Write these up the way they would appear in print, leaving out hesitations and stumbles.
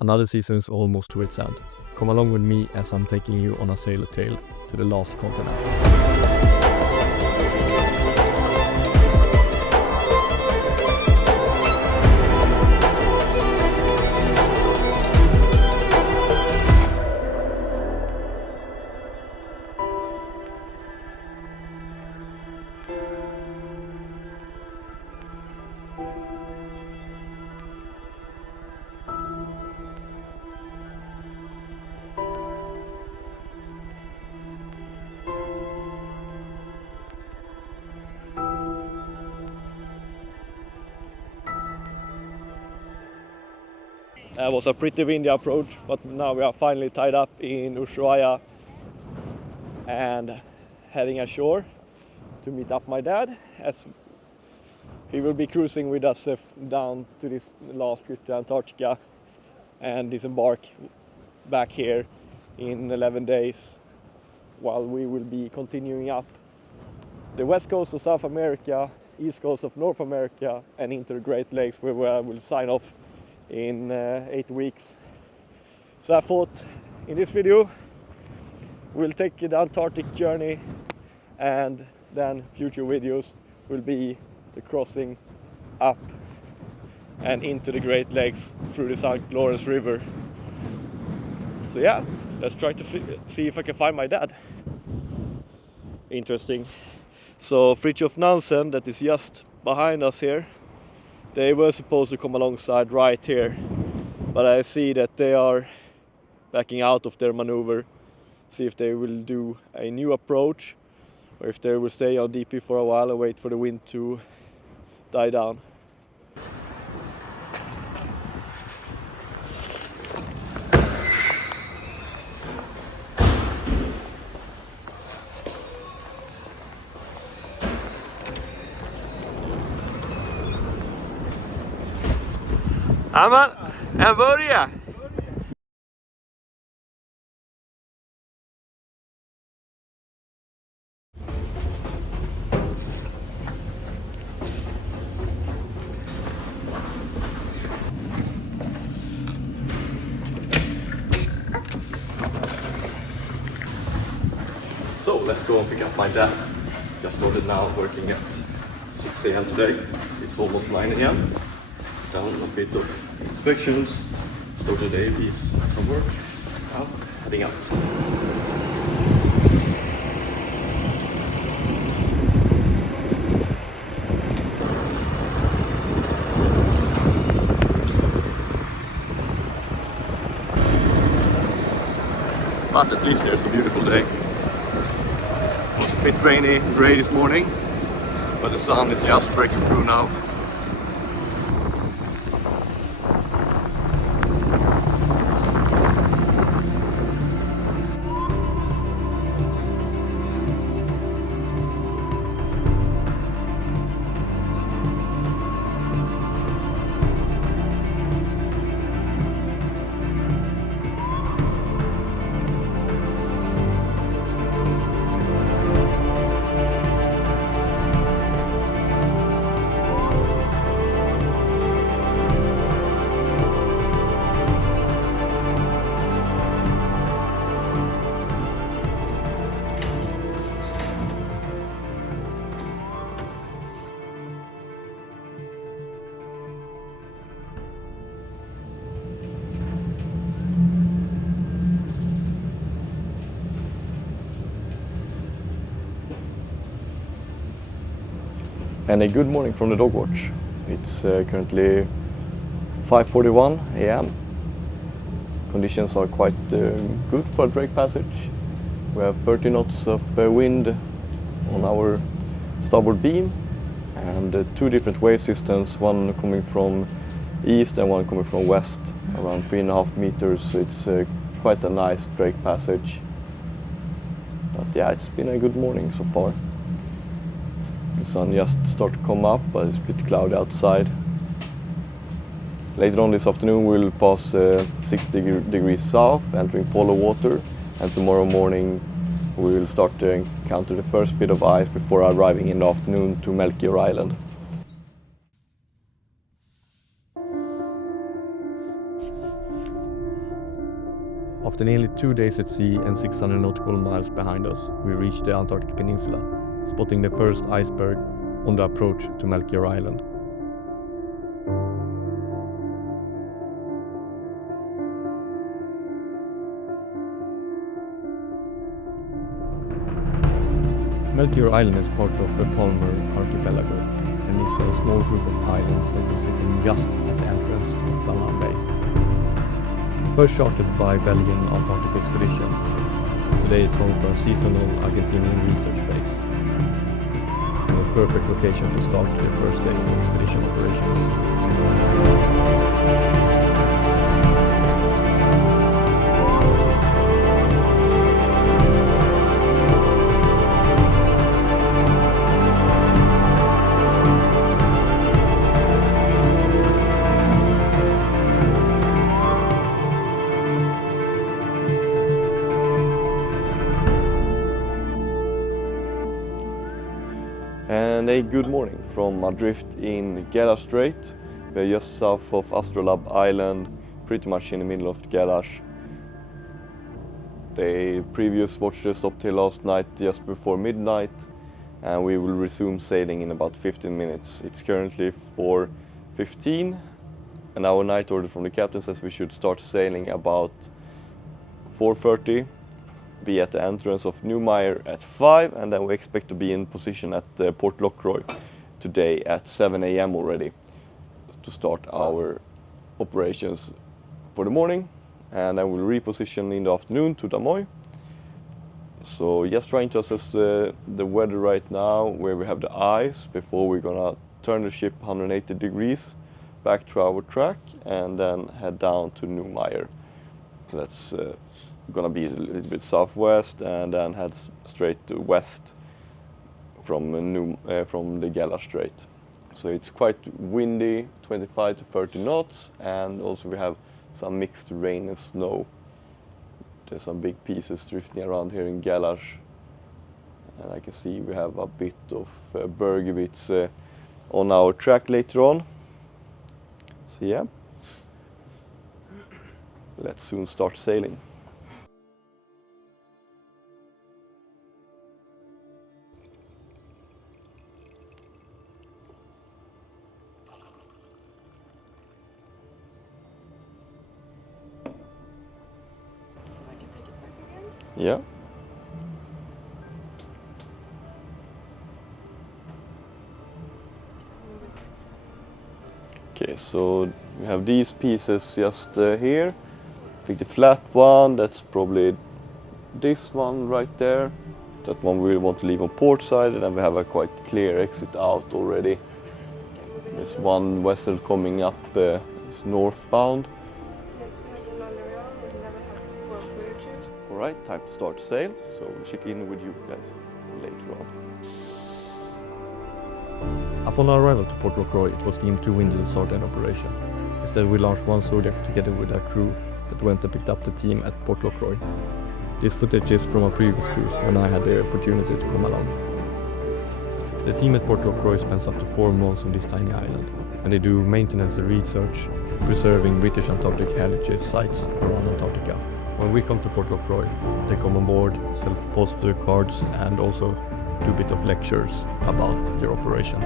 Another season is almost to its end. Come along with me as I'm taking you on a sailor tale to the last continent. That was a pretty windy approach, but now we are finally tied up in Ushuaia and heading ashore to meet up my dad, as he will be cruising with us down to this last trip to Antarctica and disembark back here in 11 days, while we will be continuing up the west coast of South America, east coast of North America, and into the Great Lakes, where we will sign off in 8 weeks. So I thought in this video we'll take the Antarctic journey, and then future videos will be the crossing up and into the Great Lakes through the St. Lawrence River. So yeah, let's try to see if I can find my dad. Interesting. So Fridtjof Nansen, that is just behind us here, they were supposed to come alongside right here, but I see that they are backing out of their maneuver. See if they will do a new approach, or if they will stay on DP for a while and wait for the wind to die down. Aman, en Wordie. So let's go and pick up my dad. Just started now working at 6 a.m. today. It's almost 9 a.m. Done a bit of inspections, started the AVs, some work, now heading out. But at least there's a beautiful day. It was a bit rainy and grey this morning, but the sun is just breaking through now. And a good morning from the dog watch. It's currently 5:41 a.m. Conditions are quite good for a Drake passage. We have 30 knots of wind on our starboard beam, and 2 different wave systems, one coming from east and one coming from west, around 3.5 meters. So it's quite a nice Drake passage. But yeah, it's been a good morning so far. The sun just started to come up, but it's a bit cloudy outside. Later on this afternoon we'll pass 60 degrees south, entering polar water, and tomorrow morning we will start to encounter the first bit of ice before arriving in the afternoon to Melchior Island. After nearly 2 days at sea and 600 nautical miles behind us, we reached the Antarctic Peninsula, spotting the first iceberg on the approach to Melchior Island. Melchior Island is part of the Palmer archipelago and is a small group of islands that is sitting just at the entrance of Damoy Bay. First chartered by Belgian Antarctic Expedition, today it's home for a seasonal Argentinian research base. And a perfect location to start the first day of expedition operations. And a good morning from adrift in Yalour Strait. We're just south of Astrolabe Island, pretty much in the middle of Yalour. The previous watcher stopped here last night just before midnight, and we will resume sailing in about 15 minutes. It's currently 4:15, and our night order from the captain says we should start sailing about 4:30. Be at the entrance of Newmire at 5, and then we expect to be in position at Port Lockroy today at 7 a.m. already to start our operations for the morning, and then we'll reposition in the afternoon to Damoy. So just trying to assess the weather right now, where we have the ice, before we're gonna turn the ship 180 degrees back to our track and then head down to Newmire. That's gonna be a little bit southwest and then head straight to west from the Yalour Strait. So it's quite windy, 25 to 30 knots, and also we have some mixed rain and snow. There's some big pieces drifting around here in Yalour, and I can see we have a bit of bergy bits on our track later on. So yeah, let's soon start sailing. Yeah. Okay, so we have these pieces just here. I think the flat one, that's probably this one right there. That one we want to leave on port side, and then we have a quite clear exit out already. There's one vessel coming up, it's northbound. Alright, time to start sail, so we'll check in with you guys later on. Upon our arrival to Port Lockroy, it was deemed too windy to start an operation. Instead, we launched one Zodiac together with a crew that went and picked up the team at Port Lockroy. This footage is from a previous cruise when I had the opportunity to come along. The team at Port Lockroy spends up to 4 months on this tiny island, and they do maintenance and research, preserving British Antarctic heritage sites around Antarctica. When we come to Port Lockroy, they come on board, sell poster cards, and also do a bit of lectures about their operation.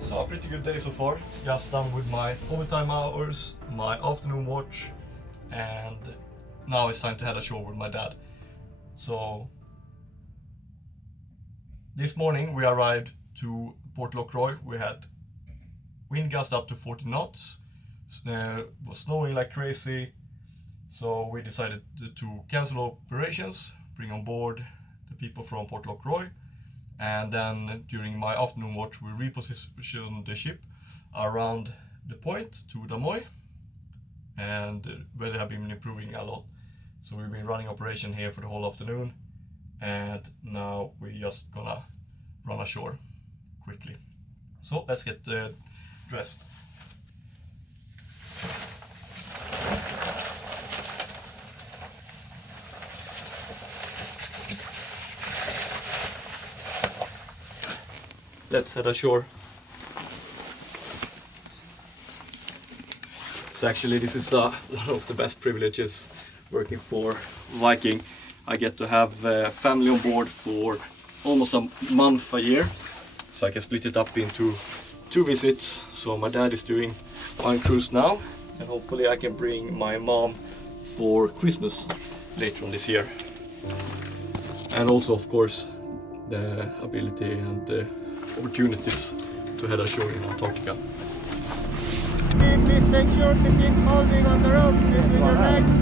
So a pretty good day so far. Just done with my overtime hours, my afternoon watch, and now it's time to head ashore with my dad. So this morning we arrived to Port Lockroy. We had wind gust up to 40 knots. It was snowing like crazy, so we decided to cancel operations, bring on board the people from Port Lockroy, and then during my afternoon watch we repositioned the ship around the point to Damoy, and the weather have been improving a lot. So we've been running operation here for the whole afternoon, and now we're just gonna run ashore quickly. So let's get dressed. let's head ashore. So actually this is one of the best privileges working for Viking. I get to have family on board for almost a month a year. So I can split it up into 2 visits. So my dad is doing one cruise now, and hopefully I can bring my mom for Christmas later on this year. And also of course the ability and the opportunities to head ashore in Antarctica. Please make sure to keep holding on the rope with your legs.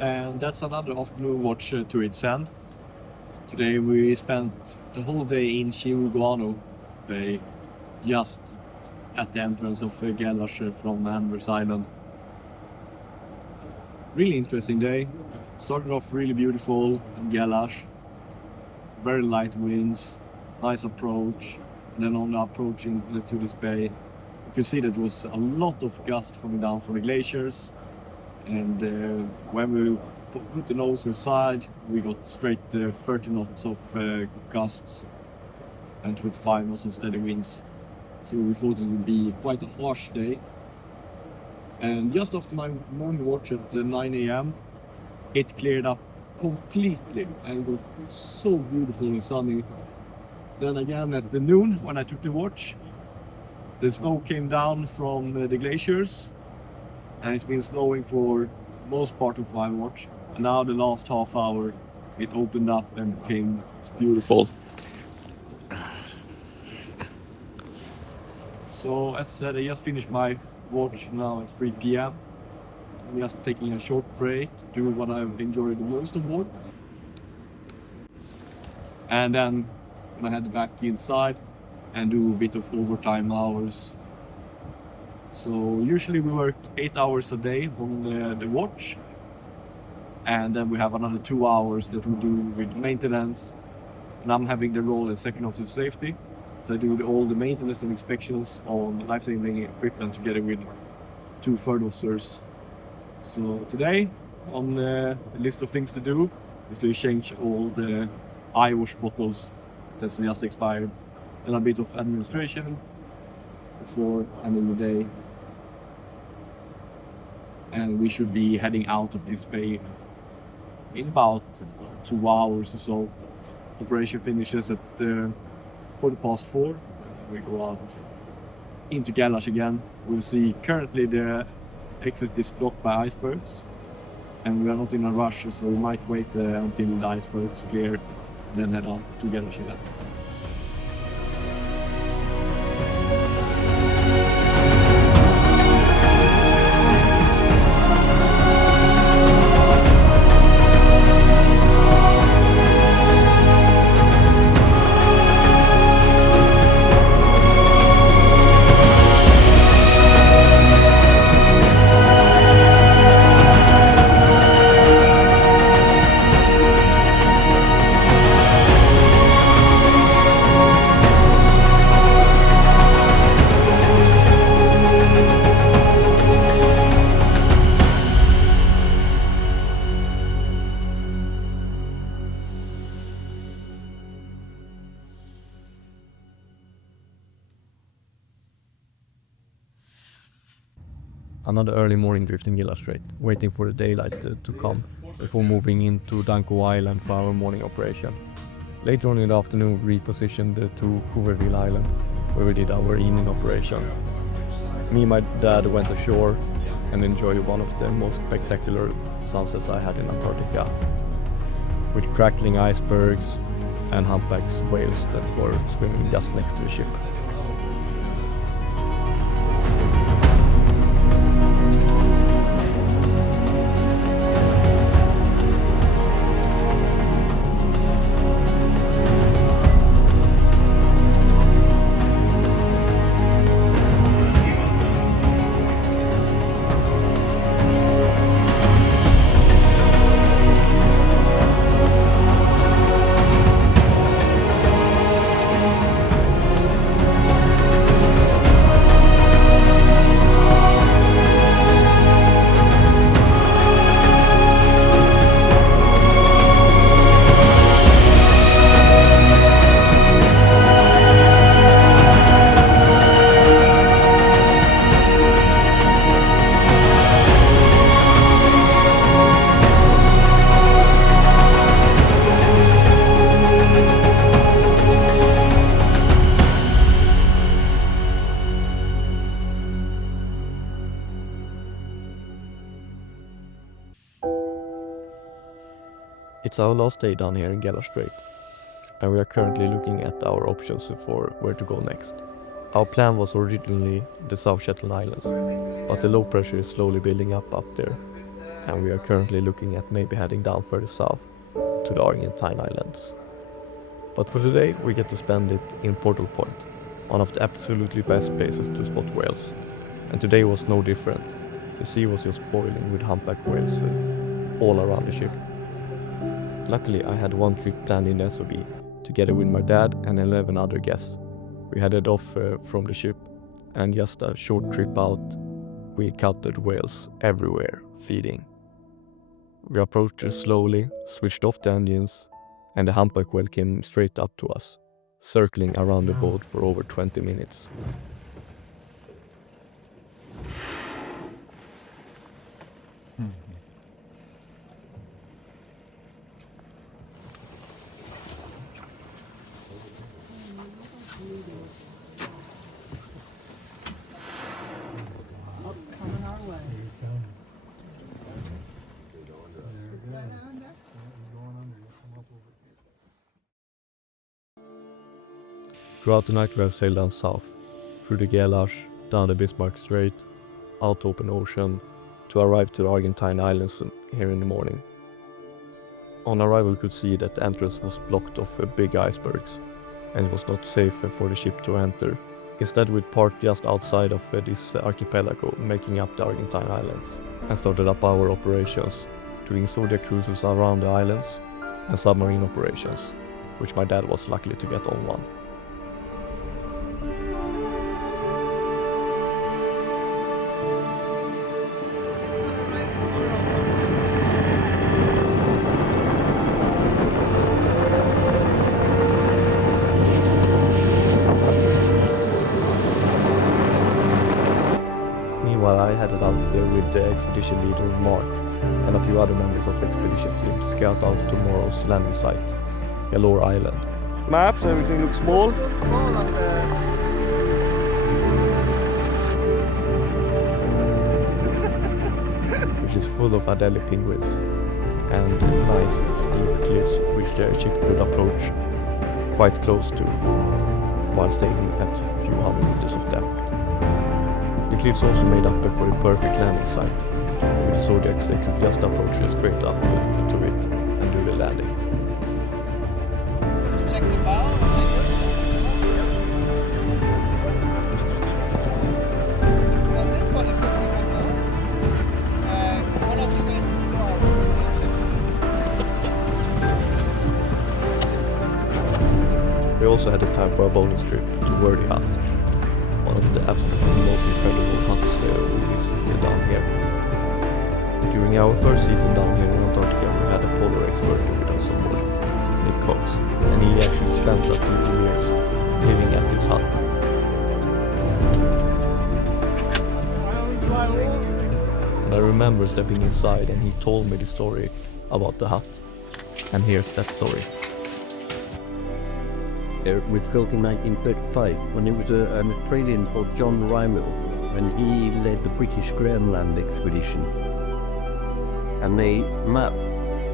And that's another afternoon watch to its end. Today we spent the whole day in Yalour Bay, just at the entrance of Yalour from Antarctic Island. Really interesting day. Started off really beautiful in Yalour, very light winds, nice approach, and then on the approach to this bay, you could see that there was a lot of gust coming down from the glaciers. And when we put the nose inside, we got straight 30 knots of gusts and 25 knots of steady winds. So we thought it would be quite a harsh day. And just after my morning watch at 9 AM, it cleared up completely and got so beautiful and sunny. Then again at the noon, when I took the watch, the snow came down from the glaciers. And it's been snowing for most part of my watch. And now the last half hour it opened up and became beautiful. So as I said, I just finished my watch now at 3 PM. I'm just taking a short break, do what I've enjoyed the most on board. And then I head back inside and do a bit of overtime hours. So usually we work 8 hours a day on the watch, and then we have another 2 hours that we do with maintenance, and I'm having the role as second officer safety, so I do all the maintenance and inspections on life-saving equipment together with 2 third officers. So today on the list of things to do is to change all the eye wash bottles that's just expired, and a bit of administration before ending the day. And we should be heading out of this bay in about 2 hours or so. Operation finishes at 4:15. We go out into Yalour again. We'll see currently the exit is blocked by icebergs, and we are not in a rush, so we might wait until the icebergs clear, then head out to Yalour again. Another early morning drift in Yalour Strait, waiting for the daylight to come before moving into Danco Island for our morning operation. Later on in the afternoon we repositioned to Couverville Island, where we did our evening operation. Me and my dad went ashore and enjoyed one of the most spectacular sunsets I had in Antarctica, with crackling icebergs and humpback whales that were swimming just next to the ship. It's our last day down here in Yalour Strait, and we are currently looking at our options for where to go next. Our plan was originally the South Shetland Islands, but the low pressure is slowly building up there, and we are currently looking at maybe heading down further south to the Argentine Islands. But for today we get to spend it in Portal Point, one of the absolutely best places to spot whales, and today was no different. The sea was just boiling with humpback whales all around the ship. Luckily I had one trip planned in SOB, together with my dad and 11 other guests. We headed off from the ship, and just a short trip out, we encountered whales everywhere, feeding. We approached slowly, switched off the engines, and the humpback whale came straight up to us, circling around the boat for over 20 minutes. Throughout the night we have sailed down south, through the Yalour, down the Bismarck Strait, out to open ocean, to arrive to the Argentine Islands here in the morning. On arrival we could see that the entrance was blocked off big icebergs, and it was not safe for the ship to enter. Instead we parked just outside of this archipelago, making up the Argentine Islands, and started up our operations, doing zodiac cruises around the islands, and submarine operations, which my dad was lucky to get on one. Meanwhile, I headed out with the expedition leader Mark and a few other members of the expedition team to scout out tomorrow's landing site, Yalour Island. Maps, everything looks small. It's so small on the... which is full of Adelie penguins and nice steep cliffs which the ship could approach quite close to while staying at a few hundred meters of depth. The cliffs also made up for the perfect landing site. With the Zodiacs they could just approach straight up to it and do the landing. Check the bow. Well, this one is pretty good though. One of you guys We also had the time for a bonus trip to Wordie hut, one of the absolutely most incredible huts we visited down here. During our first season down here in Antarctica we had a polar expert with us on board, Nick Cox, and he actually spent a few years living at this hut. And I remember stepping inside and he told me the story about the hut. And here's that story. It was built in 1935 when it was an Australian called John Rymel, when he led the British Graham expedition. And they mapped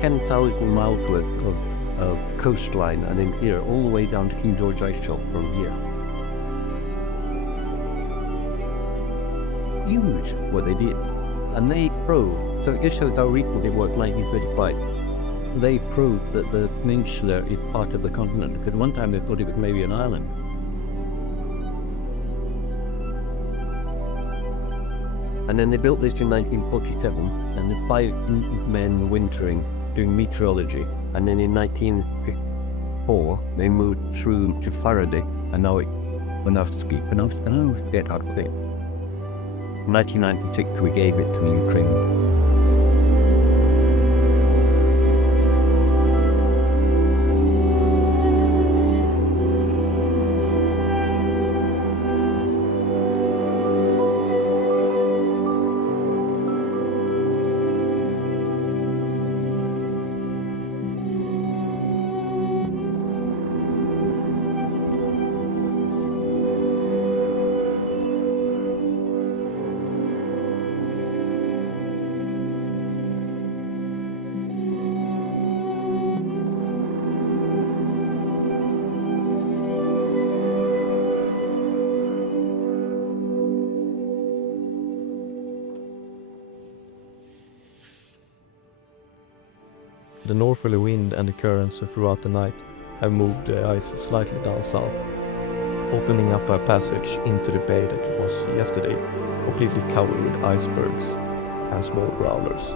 10,000 miles worth of coastline and then here all the way down to King George Ice Shelf from here. Huge what they did. And they proved, so it just shows how recent it was, 1935. They proved that the peninsula is part of the continent, because one time they thought it was maybe an island. And then they built this in 1947, and the 5 men wintering doing meteorology. And then in 1954, they moved through to Faraday, and now it's Penobscot, get out of it. In 1996, we gave it to Ukraine. The northerly wind and the currents throughout the night have moved the ice slightly down south, opening up a passage into the bay that was yesterday completely covered with icebergs and small growlers.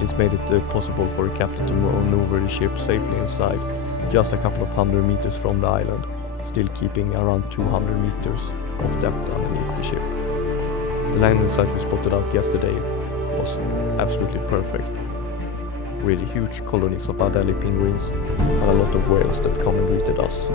This made it possible for the captain to maneuver the ship safely inside, just a couple of 100 meters from the island, still keeping around 200 meters of depth underneath the ship. The landing site we spotted out yesterday was absolutely perfect, with huge colonies of Adelie penguins and a lot of whales that come and greeted us.